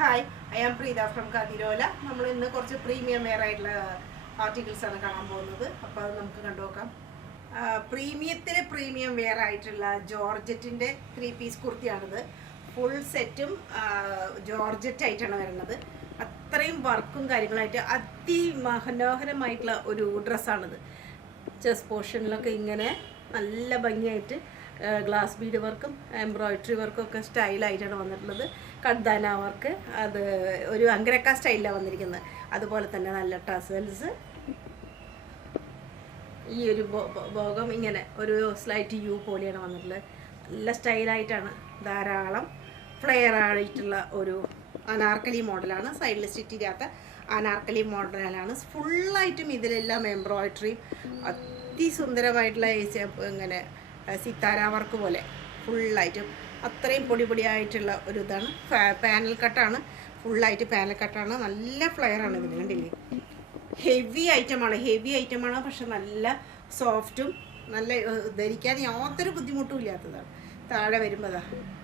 Hi, I am Preetha from Kathirola. നമ്മൾ ഇന്ന് കുറച്ച് പ്രീമിയം വെയർ ആയിട്ടുള്ള ആർട്ടിക്കിൾസ് ആണ് കാണാൻ പോകുന്നത്. അപ്പോൾ അത് നമുക്ക് കണ്ടുനോക്കാം. പ്രീമിയം വെയർ ആയിട്ടുള്ള ജോർജറ്റിൻ്റെ 3 പീസ് കുർത്തിയാണിത്. ഫുൾ സെറ്റും ജോർജറ്റ് ആയിട്ടാണ് വരുന്നത്. അത്രയും വർക്കും കാര്യങ്ങളായിട്ട് അതിമനോഹരമായിട്ടുള്ള ഒരു ഡ്രസ്സാണിത്. ചെസ്റ്റ് പോർഷനിലൊക്കെ ഇങ്ങനെ നല്ല ഭംഗിയായിട്ട് ഗ്ലാസ് ബീഡ് വർക്കും എംബ്രോയിഡറി വർക്കും ഒക്കെ സ്റ്റൈലായിട്ടാണ് വന്നിട്ടുള്ളത്. കഡ്ദാന വർക്ക്, അത് ഒരു അങ്കരക്ക സ്റ്റൈലിലാണ് വന്നിരിക്കുന്നത്. അതുപോലെ തന്നെ നല്ല ടസൽസ്, ഈ ഒരു ഭോഗം ഇങ്ങനെ ഒരു സ്ലൈറ്റ് യു പോലെയാണ് വന്നിട്ടുള്ളത്. നല്ല സ്റ്റൈലായിട്ടാണ്. ധാരാളം ഫ്ലെയർ ആയിട്ടുള്ള ഒരു അനാർക്കലി മോഡലാണ്. സൈഡിൽ സ്റ്റിച്ച് ചെയ്യാത്ത അനാർക്കലി മോഡലാണ്. ഫുള്ളായിട്ടും ഇതിലെല്ലാം എംബ്രോയിഡറിയും അതിസുന്ദരമായിട്ടുള്ള ഇങ്ങനെ സിത്താര വർക്ക് പോലെ ഫുള്ളായിട്ടും അത്രയും പൊടിയായിട്ടുള്ള ഒരു ഇതാണ്. പാനൽ കട്ടാണ്, ഫുള്ളായിട്ട് പാനൽ കട്ടാണ്. നല്ല ഫ്ലെയറാണ് ഇതിന്, കണ്ടില്ലേ? ഹെവി ഐറ്റമാണ്. പക്ഷെ നല്ല സോഫ്റ്റും നല്ല ധരിക്കാൻ യാതൊരു ബുദ്ധിമുട്ടും ഇല്ലാത്തതാണ്. താഴെ വരുമ്പോൾ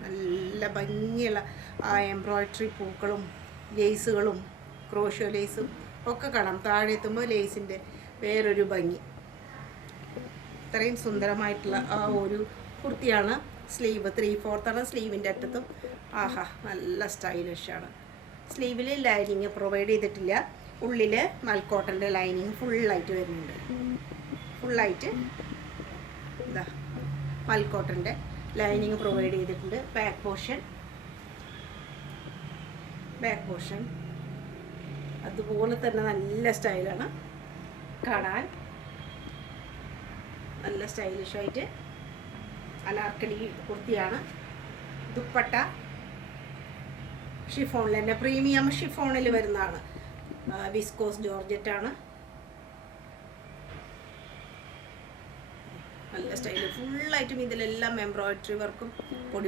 നല്ല ഭംഗിയുള്ള ആ എംബ്രോയിഡറി പൂക്കളും ലേസുകളും ക്രോഷ്യോ ലേസും ഒക്കെ കാണാം. താഴെ എത്തുമ്പോൾ ലേസിൻ്റെ വേറൊരു ഭംഗി. ഇത്രയും സുന്ദരമായിട്ടുള്ള ആ ഒരു കുർത്തിയാണ്. സ്ലീവ് 3/4 സ്ലീവിൻ്റെ അറ്റത്തും. ആഹാ, നല്ല സ്റ്റൈലിഷാണ്. സ്ലീവിൽ ലൈനിങ് പ്രൊവൈഡ് ചെയ്തിട്ടില്ല. ഉള്ളിൽ മൽക്കോട്ടൻ്റെ ലൈനിങ് ഫുള്ളായിട്ട് വരുന്നുണ്ട്. ഫുള്ളായിട്ട് എന്താ മൽക്കോട്ടൻ്റെ ലൈനിങ് പ്രൊവൈഡ് ചെയ്തിട്ടുണ്ട്. ബാക്ക് പോർഷൻ അതുപോലെ തന്നെ നല്ല സ്റ്റൈലാണ് കാണാൻ. നല്ല സ്റ്റൈലിഷായിട്ട് അനാർക്കലി കുർത്തിയാണ്. ദുപ്പട്ട ഷിഫോണിൽ തന്നെ, പ്രീമിയം ഷിഫോണിൽ വരുന്നതാണ്. വിസ്കോസ് ജോർജറ്റാണ്. നല്ല സ്റ്റൈല്. ഫുള്ളായിട്ടും ഇതിലെല്ലാം എംബ്രോയിഡറി വർക്കും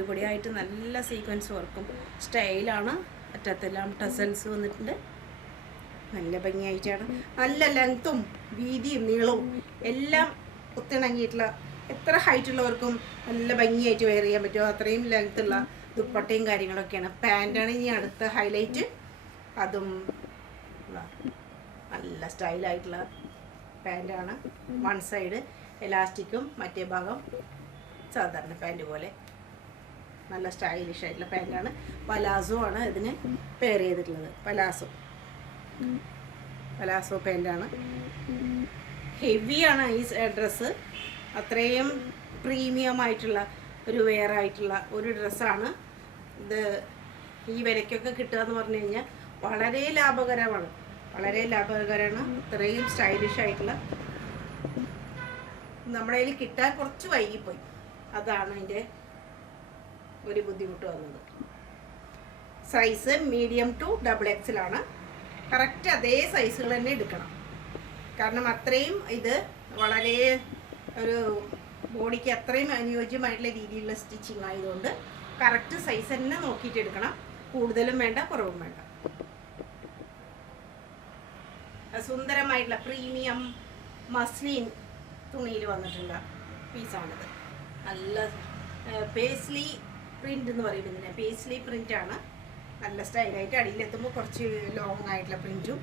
പൊടിയായിട്ട് നല്ല സീക്വൻസ് വർക്കും സ്റ്റൈലാണ്. അറ്റത്തെല്ലാം ടസൽസ് വന്നിട്ടുണ്ട്. നല്ല ഭംഗിയായിട്ടാണ്. നല്ല ലെങ്ത്തും വീതിയും നീളവും എല്ലാം ഒത്തിണങ്ങിയിട്ടുള്ള, എത്ര ഹൈറ്റുള്ളവർക്കും നല്ല ഭംഗിയായിട്ട് വെയർ ചെയ്യാൻ പറ്റുമോ അത്രയും ലെങ്ത്തുള്ള ദുപ്പട്ടയും കാര്യങ്ങളൊക്കെയാണ്. പാൻറ്റാണ് ഇനി അടുത്ത ഹൈലൈറ്റ്. അതും നല്ല സ്റ്റൈലായിട്ടുള്ള പാൻറ്റാണ്. വൺ സൈഡ് എലാസ്റ്റിക്കും മറ്റേ ഭാഗം സാധാരണ പാൻറ്റ് പോലെ നല്ല സ്റ്റൈലിഷ് ആയിട്ടുള്ള പാൻറ്റാണ്. പലാസോ ആണ് ഇതിന് പെയർ ചെയ്തിട്ടുള്ളത്. പലാസോ പാൻറ്റാണ്. ഹെവിയാണ് ഈ ഡ്രസ്സ്. അത്രയും പ്രീമിയം ആയിട്ടുള്ള ഒരു വെയർ ആയിട്ടുള്ള ഒരു ഡ്രസ്സാണ് ഇത്. ഈ വിലയ്ക്കൊക്കെ കിട്ടുക എന്ന് പറഞ്ഞു കഴിഞ്ഞാൽ വളരെ ലാഭകരമാണ്. ഇത്രയും സ്റ്റൈലിഷ് ആയിട്ടുള്ള നമ്മുടെ കയ്യിൽ കിട്ടാൻ കുറച്ച് വൈകിപ്പോയി. അതാണ് അതിൻ്റെ ഒരു ബുദ്ധിമുട്ട് വന്നത്. സൈസ് മീഡിയം ടു XXL ആണ്. കറക്റ്റ് അതേ സൈസുകൾ തന്നെ എടുക്കണം. കാരണം അത്രയും ഇത് വളരെ ഒരു ബോഡിക്ക് അത്രയും അനുയോജ്യമായിട്ടുള്ള രീതിയിലുള്ള സ്റ്റിച്ചിങ് ആയതുകൊണ്ട് കറക്റ്റ് സൈസ് തന്നെ നോക്കിയിട്ട് എടുക്കണം. കൂടുതലും വേണ്ട, കുറവും വേണ്ട. സുന്ദരമായിട്ടുള്ള പ്രീമിയം മസ്ലിൻ തുണിയിൽ വന്നിട്ടുള്ള പീസാണിത്. നല്ല പേസ്ലി പ്രിൻ്റ് എന്ന് പറയുന്നത് ഇതിനെ. പേസ്ലി പ്രിൻ്റാണ്. നല്ല സ്റ്റൈലായിട്ട് അടിയിലെത്തുമ്പോൾ കുറച്ച് ലോങ് ആയിട്ടുള്ള പ്രിൻറ്റും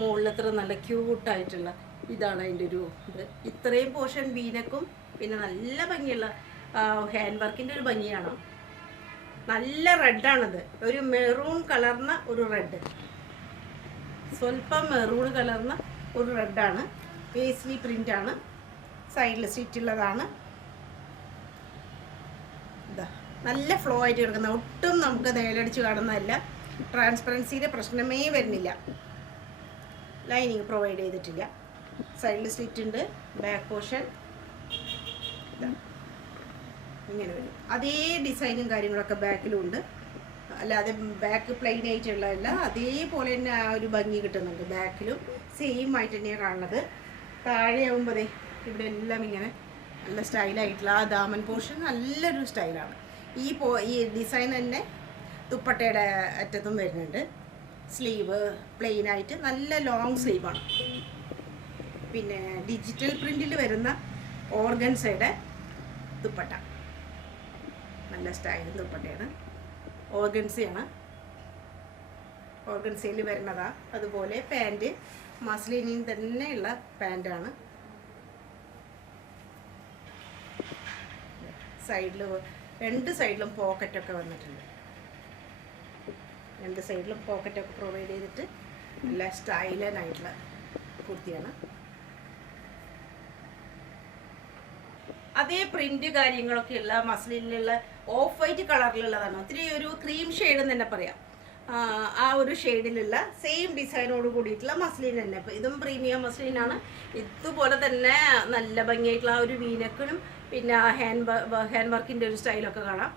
മുകളിലത്ര നല്ല ക്യൂട്ടായിട്ടുള്ള ഇതാണ് അതിൻ്റെ ഒരു ഇത്. ഇത്രയും പോർഷൻ വീനക്കും പിന്നെ നല്ല ഭംഗിയുള്ള ഹാൻഡ് വർക്കിൻ്റെ ഒരു ഭംഗിയാണ്. നല്ല റെഡാണിത്. ഒരു മെറൂൺ കലർന്ന ഒരു റെഡ്, സ്വല്പം മെറൂൺ കലർന്ന ഒരു റെഡാണ്. പേസ്ലി പ്രിൻ്റാണ്. സൈഡിൽ സ്റ്റിച്ചുള്ളതാണ്. ഇതാ നല്ല ഫ്ലോ ആയിട്ട് കിടക്കുന്ന, ഒട്ടും നമുക്ക് നേലടിച്ച് കാണുന്നതല്ല. ട്രാൻസ്പെറൻസിയുടെ പ്രശ്നമേ വരുന്നില്ല. ലൈനിങ് പ്രൊവൈഡ് ചെയ്തിട്ടില്ല. സൈഡിൽ സ്ലിറ്റ് ഉണ്ട്. ബാക്ക് പോർഷൻ ഇങ്ങനെ വരും. അതേ ഡിസൈനും കാര്യങ്ങളൊക്കെ ബാക്കിലും ഉണ്ട്. അല്ലാതെ ബാക്ക് പ്ലെയിൻ ആയിട്ടുള്ളതല്ല, അതേപോലെ തന്നെ ആ ഒരു ഭംഗി കിട്ടുന്നുണ്ട്. ബാക്കിലും സെയിം ആയിട്ട് തന്നെയാണ് കാണുന്നത്. താഴെ ആകുമ്പോഴേ ഇവിടെ എല്ലാം ഇങ്ങനെ നല്ല സ്റ്റൈലായിട്ടുള്ള ആ ദാമൻ പോർഷൻ നല്ലൊരു സ്റ്റൈലാണ്. ഈ ഡിസൈൻ തന്നെ ദുപ്പട്ടയുടെ അറ്റത്തും വരുന്നുണ്ട്. സ്ലീവ് പ്ലെയിൻ ആയിട്ട് നല്ല ലോങ് സ്ലീവാണ്. പിന്നെ ഡിജിറ്റൽ പ്രിൻറ്റിൽ വരുന്ന ഓർഗൻസയുടെ ദുപ്പട്ട, നല്ല സ്റ്റൈൽ ദുപ്പട്ടയാണ്. ഓർഗൻസിയാണ്. ഓർഗൻസയിൽ വരുന്നതാ. അതുപോലെ പാൻറ് മസ്ലിനിൽ തന്നെയുള്ള പാൻറ്റാണ്. സൈഡിൽ രണ്ട് സൈഡിലും പോക്കറ്റൊക്കെ വന്നിട്ടുണ്ട്. രണ്ട് സൈഡിലും പോക്കറ്റൊക്കെ പ്രൊവൈഡ് ചെയ്തിട്ട് നല്ല സ്റ്റൈലനായിട്ടുള്ള കുർത്തിയാണ്. അതേ പ്രിന്റ് കാര്യങ്ങളൊക്കെ ഉള്ള മസ്ലിനിലുള്ള ഓഫ് വൈറ്റ് കളറിലുള്ളതാണ്. ഒത്തിരി ഒരു ക്രീം ഷെയ്ഡ് എന്ന് തന്നെ പറയാം. ആ ഒരു ഷെയ്ഡിലുള്ള സെയിം ഡിസൈനോട് കൂടിയിട്ടുള്ള മസ്ലിൻ തന്നെ. അപ്പോൾ ഇതും പ്രീമിയം മസ്ലിനാണ്. ഇതുപോലെ തന്നെ നല്ല ഭംഗിയായിട്ടുള്ള ആ ഒരു വീനക്കിനും പിന്നെ ഹാൻഡ് വർക്കിൻ്റെ ഒരു സ്റ്റൈലൊക്കെ കാണാം.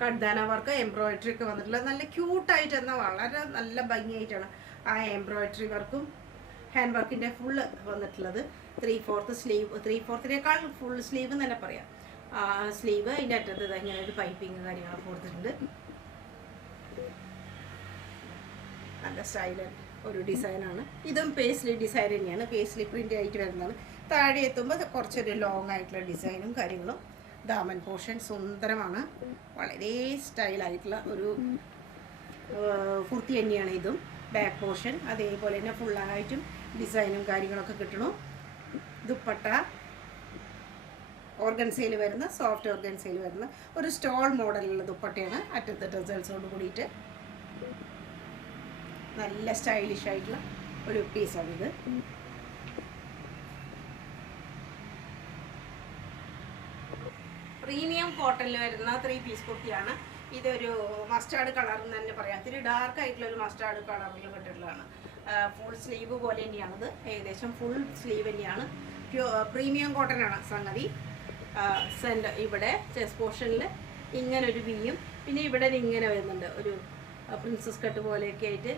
കഡ്ദാന വർക്ക് എംബ്രോയിഡറി ഒക്കെ വന്നിട്ടുള്ള നല്ല ക്യൂട്ടായിട്ട് എന്നാൽ വളരെ നല്ല ഭംഗിയായിട്ടാണ് ആ എംബ്രോയിഡറി വർക്കും ഹാൻഡ് വർക്കിൻ്റെ ഫുള്ള് വന്നിട്ടുള്ളത്. 3/4 സ്ലീവ്, 3/4 ഫുൾ സ്ലീവ് എന്ന് തന്നെ പറയാം. സ്ലീവ് അതിൻ്റെ അറ്റത്ത് ഇങ്ങനെ ഒരു പൈപ്പിങ് കാര്യങ്ങളൊക്കെ കൊടുത്തിട്ടുണ്ട്. നല്ല സ്റ്റൈലൻ ഒരു ഡിസൈനാണ്. ഇതും പേസ്ലി ഡിസൈൻ തന്നെയാണ്. പേസ്ലി പ്രിൻ്റ് ആയിട്ട് വരുന്നതാണ്. താഴെ എത്തുമ്പോൾ കുറച്ചൊരു ലോങ് ആയിട്ടുള്ള ഡിസൈനും കാര്യങ്ങളും. ദാമൻ പോർഷൻ സുന്ദരമാണ്. വളരെ സ്റ്റൈലായിട്ടുള്ള ഒരു കുർത്തി തന്നെയാണ് ഇതും. ബാക്ക് പോർഷൻ അതേപോലെ തന്നെ ഫുള്ളായിട്ടും ഡിസൈനും കാര്യങ്ങളൊക്കെ കിട്ടണം. ദുപ്പട്ട ഓർഗൻസയിൽ വരുന്ന സോഫ്റ്റ് ഓർഗൻസയിൽ വരുന്ന ഒരു സ്റ്റോൾ മോഡലുള്ള ദുപ്പട്ടയാണ്. അറ്റത്തെ ഡ്രസ്സോട് കൂടിയിട്ട് നല്ല സ്റ്റൈലിഷ് ആയിട്ടുള്ള ഒരു പീസാണിത്. പ്രീമിയം കോട്ടണിൽ വരുന്ന 3 പീസ് കുർത്തിയാണ്. ഇതൊരു മസ്റ്റാർഡ് കളർ എന്ന് തന്നെ പറയാം. ഇത്തിരി ഡാർക്ക് ആയിട്ടുള്ള ഒരു മസ്റ്റാർഡ് കളറിൽ കിട്ടിയിട്ടുള്ളതാണ്. ഫുൾ സ്ലീവ് പോലെ തന്നെയാണത്. ഏകദേശം ഫുൾ സ്ലീവ് തന്നെയാണ്. പ്രീമിയം കോട്ടൺ ആണ് സംഗതി. ഇവിടെ ചെസ്റ്റ് പോർഷനിൽ ഇങ്ങനെ ഒരു വീയും പിന്നെ ഇവിടെ ഇങ്ങനെ വരുന്നുണ്ട് ഒരു പ്രിൻസസ് കട്ട് പോലെയൊക്കെ ആയിട്ട്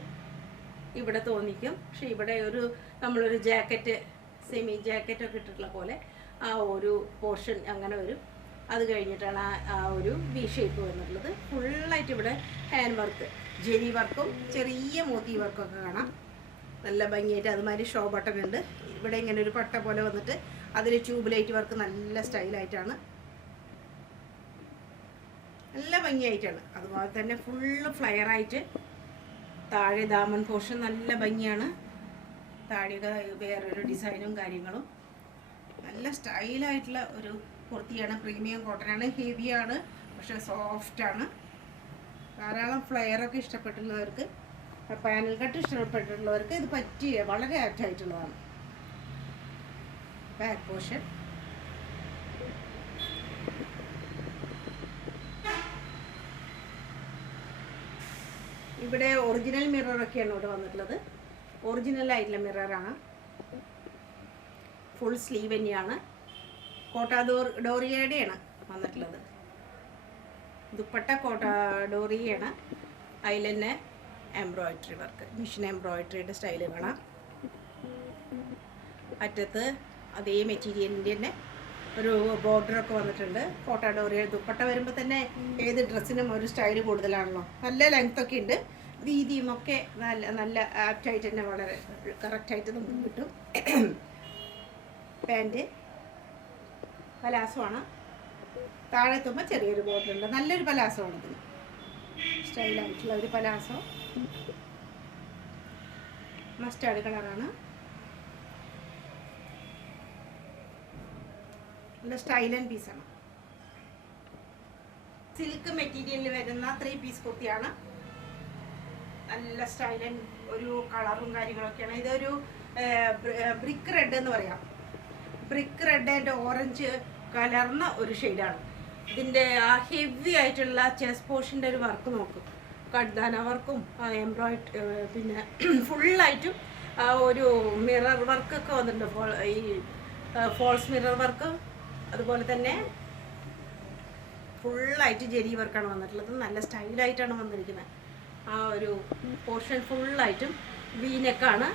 ഇവിടെ തോന്നിക്കും. പക്ഷെ ഇവിടെ ഒരു നമ്മളൊരു ജാക്കറ്റ് സെമി ജാക്കറ്റൊക്കെ ഇട്ടിട്ടുള്ള പോലെ ആ ഒരു പോർഷൻ അങ്ങനെ വരും. അത് കഴിഞ്ഞിട്ടാണ് ആ ഒരു വി ഷേപ്പ് വന്നിട്ടുള്ളത്. ഫുള്ളായിട്ട് ഇവിടെ ഹാൻഡ് വർക്ക് ജെരി വർക്കും ചെറിയ മോത്തി വർക്കൊക്കെ കാണാം. നല്ല ഭംഗിയായിട്ട് അതുമാതിരി ഷോ ബട്ടൺ ഉണ്ട്. ഇവിടെ ഇങ്ങനെ ഒരു പട്ട പോലെ വന്നിട്ട് അതിൽ ട്യൂബ് ലൈറ്റ് വർക്ക് നല്ല സ്റ്റൈലായിട്ടാണ്. നല്ല ഭംഗിയായിട്ടാണ്. അതുപോലെ തന്നെ ഫുള്ള് ഫ്ലയറായിട്ട് താഴെ ദാമൻ പോർഷൻ നല്ല ഭംഗിയാണ്. താഴെയൊക്കെ വേറൊരു ഡിസൈനും കാര്യങ്ങളും നല്ല സ്റ്റൈലായിട്ടുള്ള ഒരു കുർത്തിയാണ്. പ്രീമിയം കോട്ടനാണ്. ഹെവിയാണ് പക്ഷെ സോഫ്റ്റാണ്. ധാരാളം ഫ്ലെയറൊക്കെ ഇഷ്ടപ്പെട്ടുള്ളവർക്ക് പാനൽ കട്ട് ഇഷ്ടപ്പെട്ടിട്ടുള്ളവർക്ക് ഇത് പറ്റിയ വളരെ ആപ്റ്റായിട്ടുള്ളതാണ്. ബാക്ക് പോർഷൻ ഇവിടെ ഒറിജിനൽ മിററൊക്കെയാണ് ഇവിടെ വന്നിട്ടുള്ളത്. ഒറിജിനൽ ആയിട്ടുള്ള മിററാണ്. ഫുൾ സ്ലീവ് തന്നെയാണ്. കോട്ട ഡോറിയയുടെയാണ് വന്നിട്ടുള്ളത്. ദുപ്പട്ട കോട്ട ഡോറിയാണ്. അതിൽ തന്നെ എംബ്രോയിഡറി വർക്ക് മിഷൻ എംബ്രോയിഡറിയുടെ സ്റ്റൈല് കാണാം. അറ്റത്ത് അതേ മെറ്റീരിയലിൻ്റെ തന്നെ ഒരു ബോർഡറൊക്കെ വന്നിട്ടുണ്ട്. കോട്ട ഡോറിയ ദുപ്പട്ട വരുമ്പോൾ തന്നെ ഏത് ഡ്രസ്സിനും ഒരു സ്റ്റൈല് കൂടുതലാണല്ലോ. നല്ല ലെങ്ത്തൊക്കെ ഉണ്ട്. വീതിയും ഒക്കെ നല്ല നല്ല ആപ്റ്റായിട്ട് തന്നെ വളരെ കറക്റ്റായിട്ട് നമുക്ക് കിട്ടും. പാൻറ്റ് പലാസമാണ്. താഴെ എത്തുമ്പോൾ ചെറിയൊരു ബോർഡറുണ്ട്. നല്ലൊരു പലാസമാണ് ഇതിന്. സ്റ്റൈലായിട്ടുള്ള ഒരു പലാസോ. മസ്റ്റാർഡ് കളറാണ്. നല്ല സ്റ്റൈലൻ പീസാണ്. സിൽക്ക് മെറ്റീരിയലിൽ വരുന്ന 3 പീസ് കുർത്തിയാണ്. നല്ല സ്റ്റൈലൻ ഒരു കളറും കാര്യങ്ങളൊക്കെയാണ്. ഇതൊരു ബ്രിക്ക് റെഡ് എന്ന് പറയാം. ബ്രിക്ക് റെഡ് ആൻഡ് ഓറഞ്ച് കലർന്ന ഒരു ഷെയ്ഡാണ്. ഇതിൻ്റെ ആ ഹെവി ആയിട്ടുള്ള ചെസ്റ്റ് പോർഷൻ്റെ ഒരു വർക്ക് നോക്കും. കഡ്ദാന വർക്കും എംബ്രോയിഡറി പിന്നെ ഫുള്ളായിട്ടും ആ ഒരു മിറർ വർക്കൊക്കെ വന്നിട്ടുണ്ട്. ഈ ഫോൾസ് മിറർ വർക്ക് അതുപോലെ തന്നെ ഫുള്ളായിട്ട് ജെരി വർക്കാണ് വന്നിട്ടുള്ളത്. നല്ല സ്റ്റൈലായിട്ടാണ് വന്നിരിക്കുന്നത്. ആ ഒരു പോർഷൻ ഫുള്ളായിട്ടും വീനെക്കാണ്.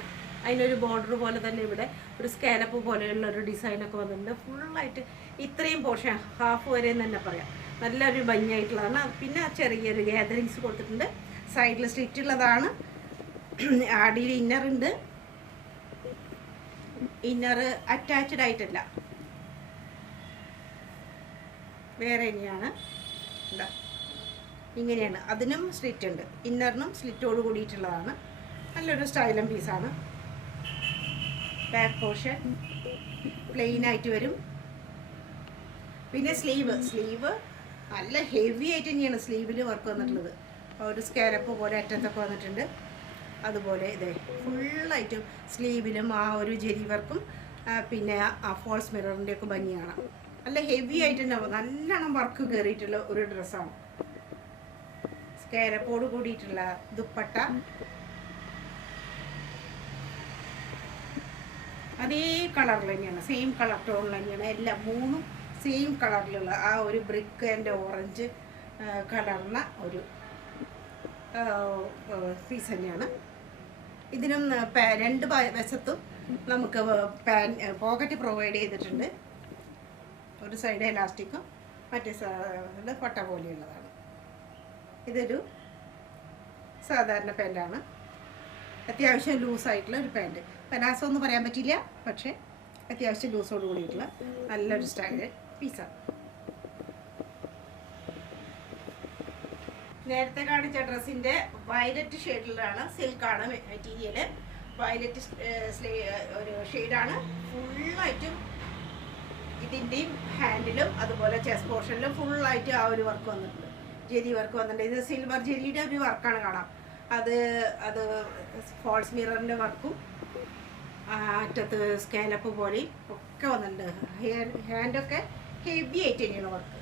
അതിനൊരു ബോർഡർ പോലെ തന്നെ ഇവിടെ ഒരു സ്കാലപ്പ് പോലെയുള്ള ഒരു ഡിസൈനൊക്കെ വന്നിട്ടുണ്ട്. ഫുള്ളായിട്ട് ഇത്രയും പോർഷൻ ഹാഫ് വരെ എന്ന് തന്നെ പറയാം. നല്ലൊരു ഭംഗിയായിട്ടുള്ളതാണ്. പിന്നെ ചെറിയൊരു ഗ്യാതറിങ്സ് കൊടുത്തിട്ടുണ്ട്. സൈഡിൽ സ്ലിറ്റ് ഉള്ളതാണ്. അടിയിൽ ഇന്നർ ഉണ്ട്. ഇന്നർ അറ്റാച്ച്ഡ് ആയിട്ടല്ല, വേറെ തന്നെയാണ്. ഇങ്ങനെയാണ്. അതിനും സ്ലിറ്റ് ഉണ്ട്. ഇന്നറിനും സ്ലിറ്റോട് കൂടിയിട്ടുള്ളതാണ്. നല്ലൊരു സ്റ്റൈലൻ പീസാണ്. ബാക്ക് പോർഷൻ പ്ലെയിൻ ആയിട്ട് വരും. പിന്നെ സ്ലീവ് നല്ല ഹെവി ആയിട്ട് തന്നെയാണ് സ്ലീവിൽ വർക്ക് വന്നിട്ടുള്ളത്. ഒരു സ്കാലപ്പ് പോലെ അറ്റത്തൊക്കെ വന്നിട്ടുണ്ട്. അതുപോലെ ഇതേ ഫുള്ളായിട്ടും സ്ലീവിലും ആ ഒരു ജെരി വർക്കും പിന്നെ ആ ഫോൾസ് മിററിൻ്റെ ഒക്കെ ഭംഗിയാണ്. നല്ല ഹെവി ആയിട്ട് തന്നെ നല്ലോണം വർക്ക് കയറിയിട്ടുള്ള ഒരു ഡ്രസ്സാണ്. സ്കാലപ്പോട് കൂടിയിട്ടുള്ള ദുപ്പട്ട, അതേ കളറിൽ തന്നെയാണ്, സെയിം കളർ ടോണിൽ തന്നെയാണ്. എല്ലാം മൂന്നും സെയിം കളറിലുള്ള ആ ഒരു ബ്രിക്ക് ആൻഡ് ഓറഞ്ച് കളർന്ന ഒരു പീസ് തന്നെയാണ്. ഇതിനും രണ്ട് വശത്തും നമുക്ക് പോക്കറ്റ് പ്രൊവൈഡ് ചെയ്തിട്ടുണ്ട്. ഒരു സൈഡ് എലാസ്റ്റിക്കും മറ്റേ സൈഡ് പട്ട പോലെയുള്ളതാണ്. ഇതൊരു സാധാരണ പാൻറ്റാണ്. അത്യാവശ്യം ലൂസായിട്ടുള്ള ഒരു പാൻറ്റ്. പലാസോ ഒന്നും പറയാൻ പറ്റില്ല, പക്ഷേ അത്യാവശ്യം ലൂസോട് കൂടിയിട്ടുള്ള നല്ലൊരു സ്റ്റൈല് പീസാണ്. നേരത്തെ കാണിച്ച ഡ്രസ്സിൻ്റെ വയലറ്റ് ഷെയ്ഡിലാണ്, സിൽക്കാണ് മെറ്റീരിയൽ. വയലറ്റ് ഒരു ഷെയ്ഡാണ്. ഫുള്ളായിട്ടും ഇതിൻ്റെയും ഹാൻഡിലും അതുപോലെ ചെസ്റ്റ് പോർഷനിലും ഫുള്ളായിട്ട് ആ ഒരു വർക്ക് വന്നിട്ടുണ്ട്. ജെരി വർക്ക് വന്നിട്ടുണ്ട്. ഇത് സിൽവർ ജെരിയുടെ ഒരു വർക്കാണ് കാണാം. അത് ഫോൾസ് മിററിൻ്റെ വർക്കും അറ്റത്ത് സ്കാലപ്പ് പോലെയും ഒക്കെ വന്നിട്ടുണ്ട്. ഹാൻഡൊക്കെ ഹെവി ആയിട്ട് തന്നെയാണ് വർക്ക്.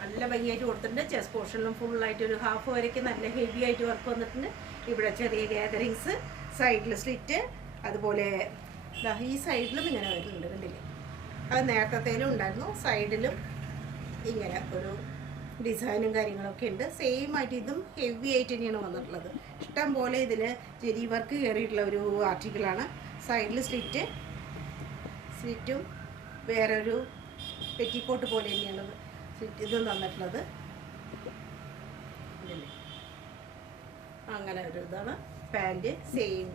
നല്ല ഭംഗിയായിട്ട് കൊടുത്തിട്ടുണ്ട്. ചെസ്റ്റ് പോർഷനിലും ഫുള്ളായിട്ട് ഒരു ഹാഫ് വരയ്ക്ക് നല്ല ഹെവി ആയിട്ട് വർക്ക് വന്നിട്ടുണ്ട്. ഇവിടെ ചെറിയ ഗാദറിങ്സ്, സൈഡിൽ സ്ലിറ്റ്, അതുപോലെ ഈ സൈഡിലും ഇങ്ങനെ വരുന്നുണ്ട്. കണ്ടില്ലേ? അത് നേരത്തേലും ഉണ്ടായിരുന്നു. സൈഡിലും ഇങ്ങനെ ഒരു ഡിസൈനും കാര്യങ്ങളൊക്കെ ഉണ്ട്. സെയിം ആയിട്ട് ഇതും ഹെവി ആയിട്ട് തന്നെയാണ് വന്നിട്ടുള്ളത്. ഇഷ്ടം പോലെ ഇതിൽ ജെരി വർക്ക് കയറിയിട്ടുള്ള ഒരു ആർട്ടിക്കിളാണ്. സൈഡിൽ സ്ലിറ്റും വേറൊരു പെറ്റിക്കോട്ട് പോലെ തന്നെയാണ് ഇതും തന്നിട്ടുള്ളത്. അങ്ങനെ ഒരു ഇതാണ്. പാൻറ്റ് സെയിം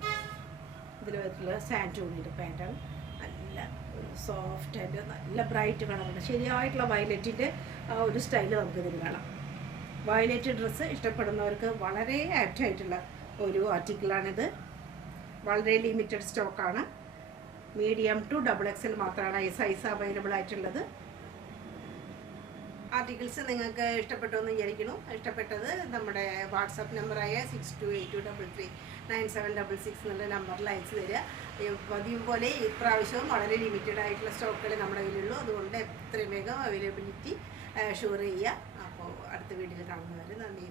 ഇതിൽ വരുന്ന സാൻഡ് കൂടിയിട്ട് പാൻറ്റാണ്. നല്ല ഒരു സോഫ്റ്റ് ആൻഡ് നല്ല ബ്രൈറ്റ് കളറുണ്ട്. ശരിയായിട്ടുള്ള വയലറ്റിൻ്റെ ആ ഒരു സ്റ്റൈല് നമുക്കിതിൽ കാണാം. വയലറ്റ് ഡ്രസ്സ് ഇഷ്ടപ്പെടുന്നവർക്ക് വളരെ ആപ്റ്റായിട്ടുള്ള ഒരു ആർട്ടിക്കിളാണിത്. വളരെ ലിമിറ്റഡ് സ്റ്റോക്കാണ്. മീഡിയം ടു XXL മാത്രമാണ് ഈ സൈസ് അവൈലബിൾ ആയിട്ടുള്ളത്. ആർട്ടിക്കിൾസ് നിങ്ങൾക്ക് ഇഷ്ടപ്പെട്ടു എന്ന് വിചാരിക്കുന്നു. ഇഷ്ടപ്പെട്ടത് നമ്മുടെ വാട്സാപ്പ് നമ്പറായ 6282339766 എന്നുള്ള നമ്പറിൽ അയച്ചു തരിക. പതിവ് പോലെ ഇപ്രാവശ്യവും വളരെ ലിമിറ്റഡ് ആയിട്ടുള്ള സ്റ്റോക്കുകൾ നമ്മുടെ കയ്യിലുള്ളൂ. അതുകൊണ്ട് എത്രയും വേഗം അവൈലബിലിറ്റി ഷുവർ ചെയ്യുക. അപ്പോൾ അടുത്ത വീഡിയോയിൽ കാണുന്നവരെ നന്ദി.